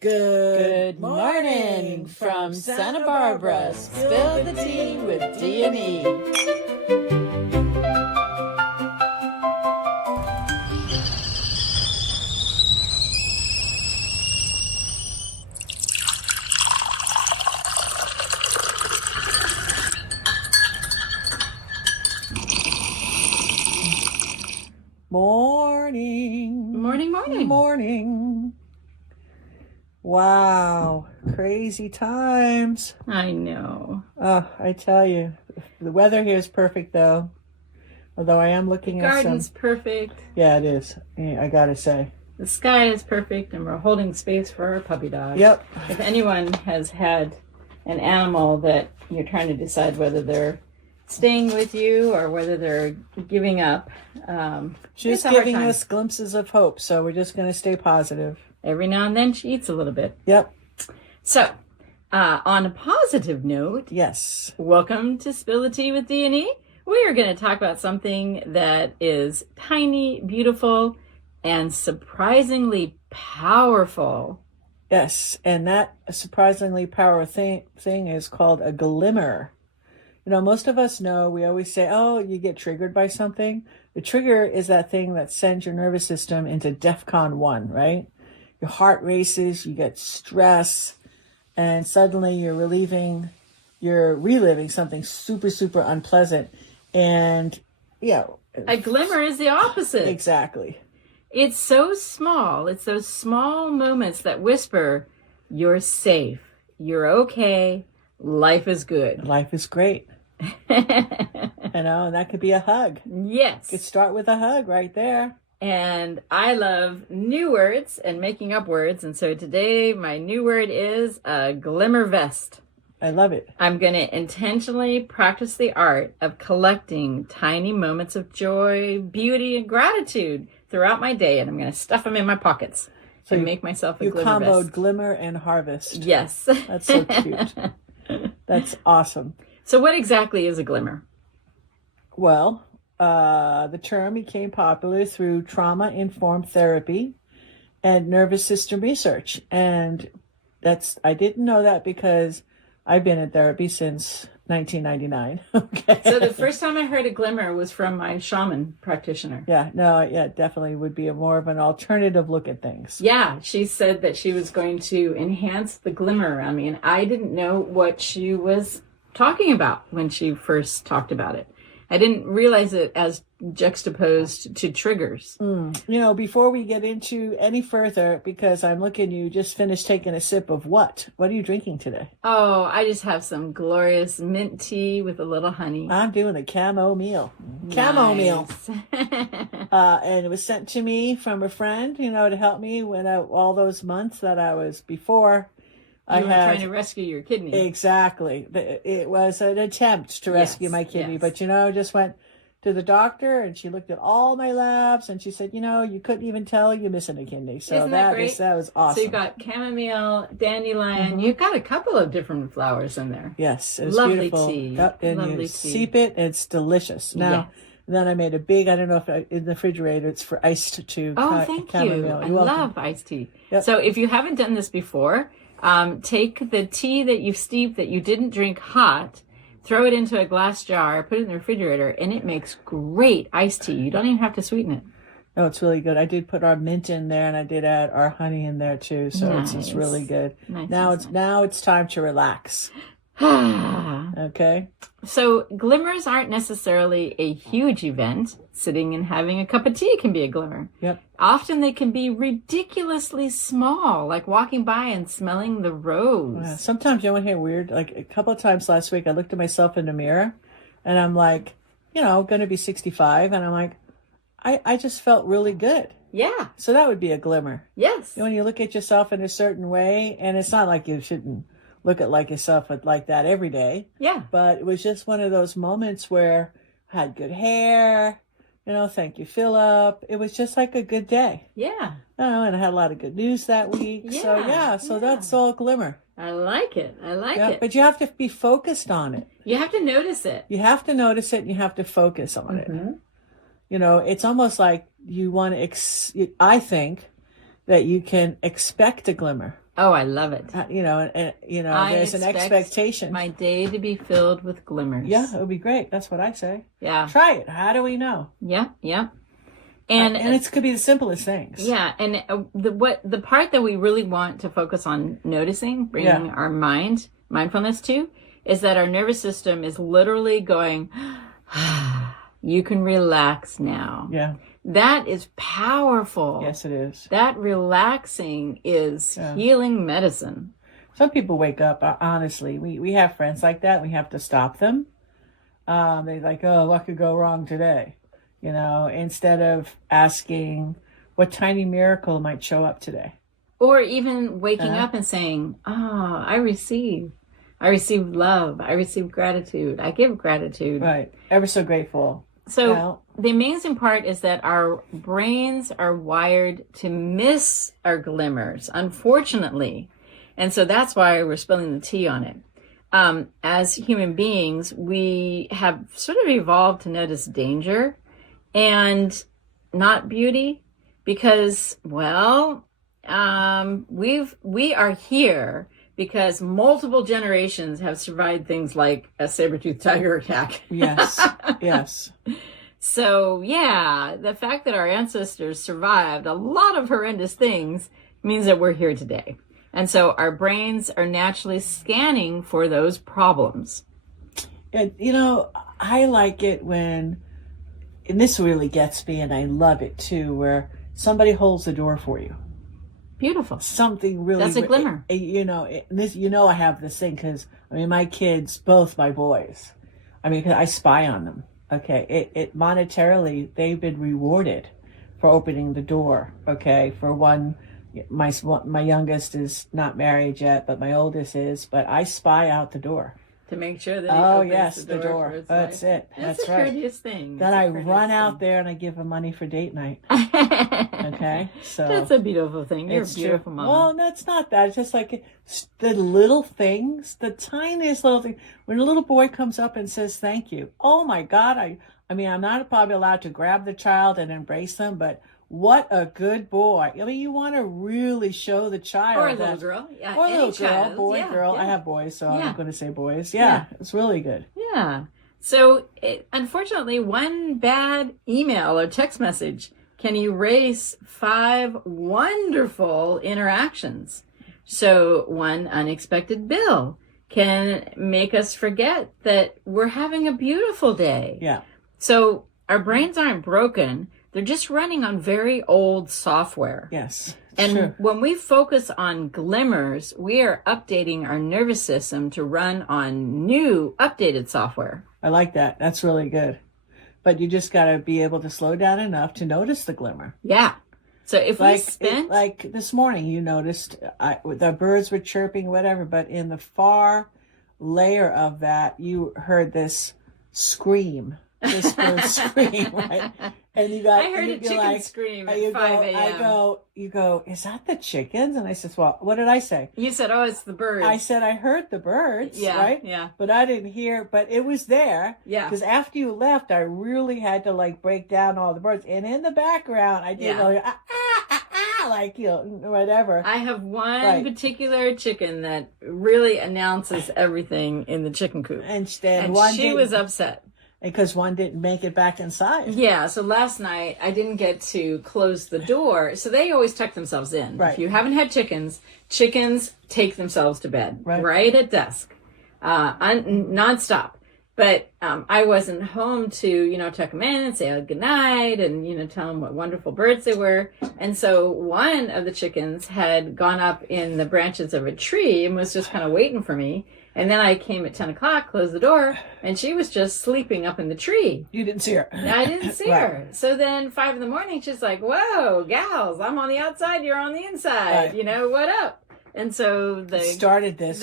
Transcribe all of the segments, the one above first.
Good morning from Santa Barbara. Spill the tea with D&E. Morning. Morning. Morning. Wow. Crazy times. I know. I tell you. The weather here is perfect, though. Although I am looking at some... Garden's perfect. Yeah, it is. I gotta say. The sky is perfect, and we're holding space for our puppy dog. Yep. If anyone has had an animal that you're trying to decide whether they're staying with you or whether they're giving up, She's giving us glimpses of hope, so we're just going to stay positive. Every now and then she eats a little bit. Yep. So, on a positive note, yes. Welcome to Spill the Tea with D&E. We are going to talk about something that is tiny, beautiful, and surprisingly powerful. Yes, and that surprisingly powerful thing is called a glimmer. You know, most of us know, we always say, oh, you get triggered by something. The trigger is that thing that sends your nervous system into DEFCON 1, right? Your heart races, you get stress, and suddenly you're reliving something super, super unpleasant. And, yeah. A glimmer is the opposite. Exactly. It's so small. It's those small moments that whisper, you're safe, you're okay, life is good. Life is great. You know, and that could be a hug. Yes. Could start with a hug right there. And I love new words and making up words. And so today my new word is a Glimmervest. I love it. I'm going to intentionally practice the art of collecting tiny moments of joy, beauty, and gratitude throughout my day. And I'm going to stuff them in my pockets to make myself a Glimmervest. You comboed glimmer and harvest. Yes. That's so cute. That's awesome. So what exactly is a glimmer? Well, the term became popular through trauma-informed therapy and nervous system research. And I didn't know that because I've been in therapy since 1999. Okay. So the first time I heard a glimmer was from my shaman practitioner. Yeah, definitely would be more of an alternative look at things. Yeah, she said that she was going to enhance the glimmer around me, and I didn't know what she was talking about when she first talked about it. I didn't realize it as juxtaposed to triggers. You know, before we get into any further, because I'm looking, you just finished taking a sip of what? What are you drinking today? Oh, I just have some glorious mint tea with a little honey. I'm doing a chamomile. Nice. Chamomile. And it was sent to me from a friend, you know, to help me when all those months that I was before. You were trying to rescue your kidney. Exactly. It was an attempt to rescue my kidney. Yes. But, you know, just went to the doctor and she looked at all my labs and she said, you know, you couldn't even tell you're missing a kidney. So Isn't that great? That was awesome. So you got chamomile, dandelion. Mm-hmm. You've got a couple of different flowers in there. Yes. It's lovely beautiful. Tea. Yep, and lovely you tea. Steep it. It's delicious. Now, Then I made a big, I don't know if in the refrigerator, it's for iced tea. Oh, thank you. I love iced tea. Yep. So if you haven't done this before, take the tea that you've steeped that you didn't drink hot, throw it into a glass jar, put it in the refrigerator, and it makes great iced tea. You don't even have to sweeten it. No, it's really good. I did put our mint in there, and I did add our honey in there too. So it's really good. Nice. Now it's time to relax. Okay. So glimmers aren't necessarily a huge event. Sitting and having a cup of tea can be a glimmer. Yep. Often they can be ridiculously small, like walking by and smelling the rose. Yeah. Sometimes you want to hear weird. Like a couple of times last week, I looked at myself in the mirror, and I'm like, you know, going to be 65, and I'm like, I just felt really good. Yeah. So that would be a glimmer. Yes. When you look at yourself in a certain way, and it's not like you shouldn't look at like yourself like that every day. Yeah. But it was just one of those moments where I had good hair, you know, thank you, Philip. It was just like a good day. Yeah. Oh, and I had a lot of good news that week. Yeah. So that's all glimmer. I like it. it. But you have to be focused on it. You have to notice it. You have to notice it and you have to focus on it. You know, it's almost like you want to, I think that you can expect a glimmer. Oh, I love it. There's an expect expectation. my day to be filled with glimmers. Yeah, it would be great. That's what I say. Yeah. Try it. How do we know? Yeah, yeah. And it could be the simplest things. Yeah, and the part that we really want to focus on noticing, bringing our mindfulness to, is that our nervous system is literally going, you can relax now. Yeah. That is powerful. Yes, it is. That relaxing is healing medicine. Some people wake up, honestly. We have friends like that. We have to stop them. They're like, oh, what could go wrong today? Instead of asking what tiny miracle might show up today. Or even waking up and saying, oh, I receive love. I receive gratitude. I give gratitude. Right. Ever so grateful. So the amazing part is that our brains are wired to miss our glimmers, unfortunately. And so that's why we're spilling the tea on it. As human beings, we have sort of evolved to notice danger and not beauty because, we are here because multiple generations have survived things like a saber-toothed tiger attack. Yes, yes. So, the fact that our ancestors survived a lot of horrendous things means that we're here today. And so our brains are naturally scanning for those problems. I like it when, and this really gets me, and I love it too, where somebody holds the door for you. Beautiful. Something really. That's a glimmer. I have this thing because, my kids, both my boys, because I spy on them. Okay. It monetarily, they've been rewarded for opening the door. Okay. For one, my youngest is not married yet, but my oldest is, but I spy out the door. To make sure that he opens the door. That's it. That's right. It's a courteous thing. Then I run out there and I give him money for date night. Okay, so that's a beautiful thing. You're a beautiful mom. Well, that's not that. It's just like the little things, the tiniest little thing. When a little boy comes up and says thank you, oh my God! I'm not probably allowed to grab the child and embrace them, but what a good boy. You want to really show the child. Or a little girl. Yeah, or a little child. Girl, boy, girl. Yeah. I have boys, so I'm going to say boys. Yeah, it's really good. Yeah. So, unfortunately, one bad email or text message can erase 5 wonderful interactions. So, one unexpected bill can make us forget that we're having a beautiful day. Yeah. So, our brains aren't broken. They're just running on very old software. Yes. And true. When we focus on glimmers, we are updating our nervous system to run on new, updated software. I like that. That's really good. But you just got to be able to slow down enough to notice the glimmer. Yeah. So if we spent... like this morning, you noticed the birds were chirping, whatever, but in the far layer of that, you heard this scream. This bird scream, right? And I heard a chicken scream at 5 a.m. You go, is that the chickens? And I said, well, what did I say? You said, oh, it's the birds. I said, I heard the birds, right? Yeah. But I didn't hear, but it was there. Yeah. Because after you left, I really had to break down all the birds. And in the background, I did whatever. I have one particular chicken that really announces everything in the chicken coop. And she was upset. Because one didn't make it back inside. Yeah, so last night I didn't get to close the door. So they always tuck themselves in. Right. If you haven't had chickens take themselves to bed right at dusk, nonstop. But I wasn't home to, tuck them in and say good night and, tell them what wonderful birds they were. And so one of the chickens had gone up in the branches of a tree and was just kind of waiting for me. And then I came at 10 o'clock, closed the door, and she was just sleeping up in the tree. You didn't see her. I didn't see her. So then 5 a.m, she's like, whoa, gals, I'm on the outside, you're on the inside. Right. What up? And so they started this.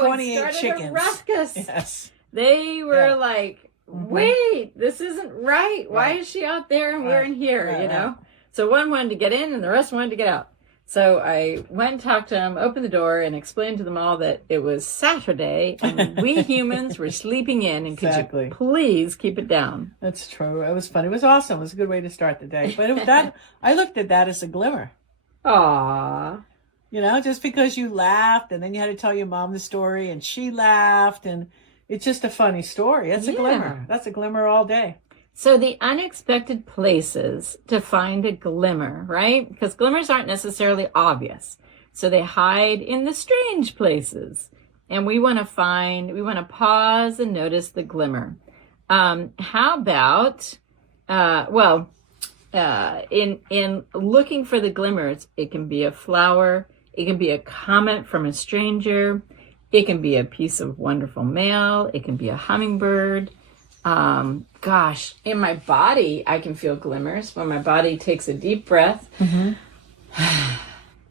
28 chickens. A ruckus. Yes. They were like, wait, this isn't right. Why is she out there and we're in here, So one wanted to get in and the rest wanted to get out. So I went and talked to them, opened the door, and explained to them all that it was Saturday and we humans were sleeping in, and could you please keep it down? That's true. It was fun. It was awesome. It was a good way to start the day. But I looked at that as a glimmer. Aww. You know, just because you laughed and then you had to tell your mom the story and she laughed and it's just a funny story. It's a glimmer. That's a glimmer all day. So the unexpected places to find a glimmer, right? Because glimmers aren't necessarily obvious. So they hide in the strange places. And we want to pause and notice the glimmer. How about, in looking for the glimmers, it can be a flower, it can be a comment from a stranger, it can be a piece of wonderful mail, it can be a hummingbird. Gosh, in my body, I can feel glimmers when my body takes a deep breath, and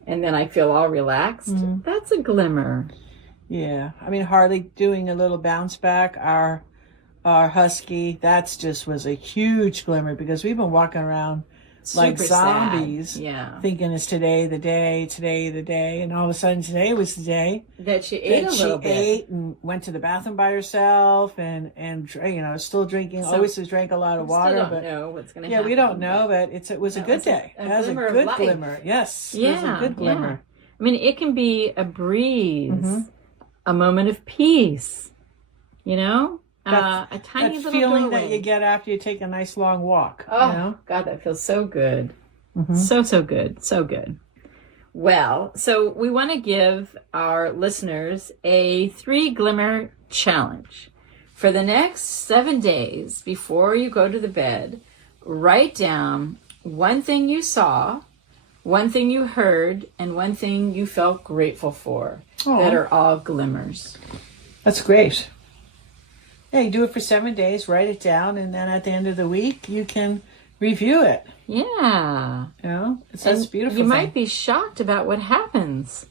then I feel all relaxed. That's a glimmer. Yeah, I mean, Harley doing a little bounce back, our husky, that's just was a huge glimmer because we've been walking around like Super zombies, sad. thinking it's today the day, and all of a sudden today was the day That she ate a little bit. Ate and went to the bathroom by herself and you know, still drinking. So, always drank a lot of water, still don't but know what's going to yeah, happen. we don't know, but it was a good day. A That was a glimmer of good life. glimmer. Yes, it was a good glimmer. Yeah. I mean, it can be a breeze, a moment of peace, you know? A tiny That little feeling glowing. that you get after you take a nice long walk. Oh, you know? God, that feels so good. So good. So good. Well, so we want to give our listeners a 3 glimmer challenge. For the next 7 days before you go to the bed, write down one thing you saw, one thing you heard, and one thing you felt grateful for that are all glimmers. That's great. Yeah, you do it for 7 days, write it down, and then at the end of the week, you can review it. Yeah. You know, that's beautiful. You might be shocked about what happens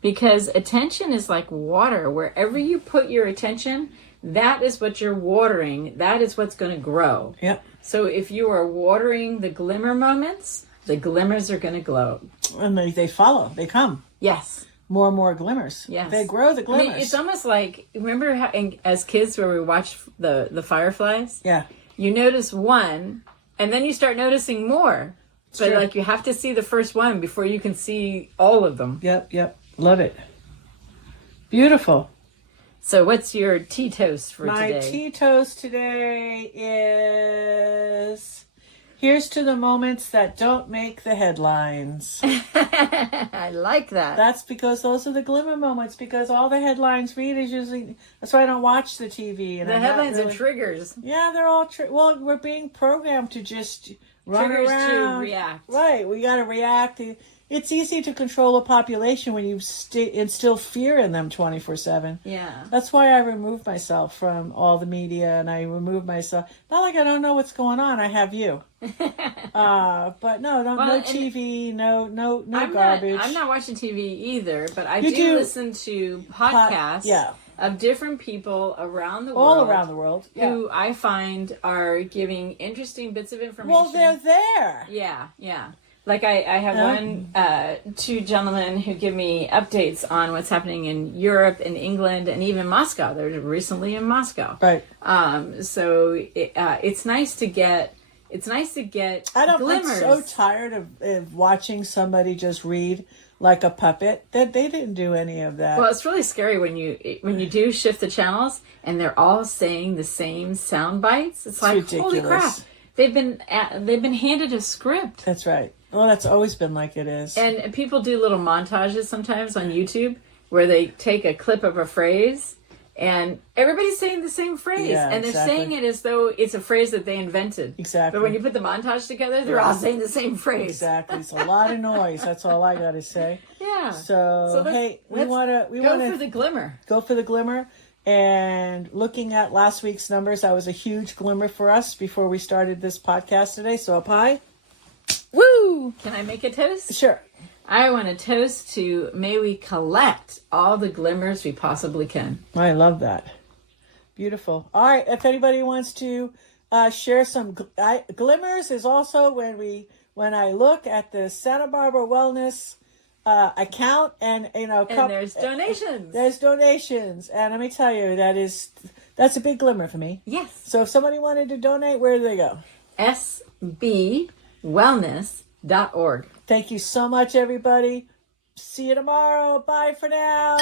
because attention is like water. Wherever you put your attention, that is what you're watering. That is what's going to grow. Yep. So if you are watering the glimmer moments, the glimmers are going to glow. And they follow. They come. Yes. More and more glimmers. Yes. They grow the glimmers. I mean, it's almost like, remember how, as kids where we watched the fireflies? Yeah. You notice one, and then you start noticing more. But true. like you have to see the first one before you can see all of them. Yep. Love it. Beautiful. So what's your tea toast for My today? tea toast today is here's to the moments that don't make the headlines. I like that. That's because those are the glimmer moments, because all the headlines read is usually, that's why I don't watch the TV. And The headlines are triggers. Yeah, they're all, well, we're being programmed to just run Triggers around. to react. Right, we got to react. It's easy to control a population when you instill fear in them 24/7. Yeah. That's why I remove myself from all the media, and I remove myself. Not like I don't know what's going on. I have you. But no TV, no garbage. I'm not watching TV either, but I You do listen to podcasts of different people around the world. All around the world. Yeah. Who I find are giving interesting bits of information. Well, they're there. Yeah. Like I have two gentlemen who give me updates on what's happening in Europe and England and even Moscow. They're recently in Moscow. Right. So it's nice to get glimmers. I'm so tired of watching somebody just read like a puppet. That they didn't do any of that. Well, it's really scary when you do shift the channels and they're all saying the same sound bites. It's like ridiculous. Holy crap! They've been handed a script. That's right. Well, that's always been like it is. And people do little montages sometimes on YouTube where they take a clip of a phrase and everybody's saying the same phrase. And they're saying it as though it's a phrase that they invented. Exactly. But when you put the montage together, they're all saying the same phrase. Exactly. It's a lot of noise. That's all I got to say. Yeah. So hey, we want to go for the glimmer. Go for the glimmer. And looking at last week's numbers, that was a huge glimmer for us before we started this podcast today. So up high. Woo! Can I make a toast? Sure. I want to toast to may we collect all the glimmers we possibly can. I love that. Beautiful. All right. If anybody wants to share some glimmers, is also when I look at the Santa Barbara Wellness account and there's donations. There's donations, and let me tell you, that's a big glimmer for me. Yes. So if somebody wanted to donate, where do they go? sbwellness.org. Thank you so much, everybody. See you tomorrow. Bye for now.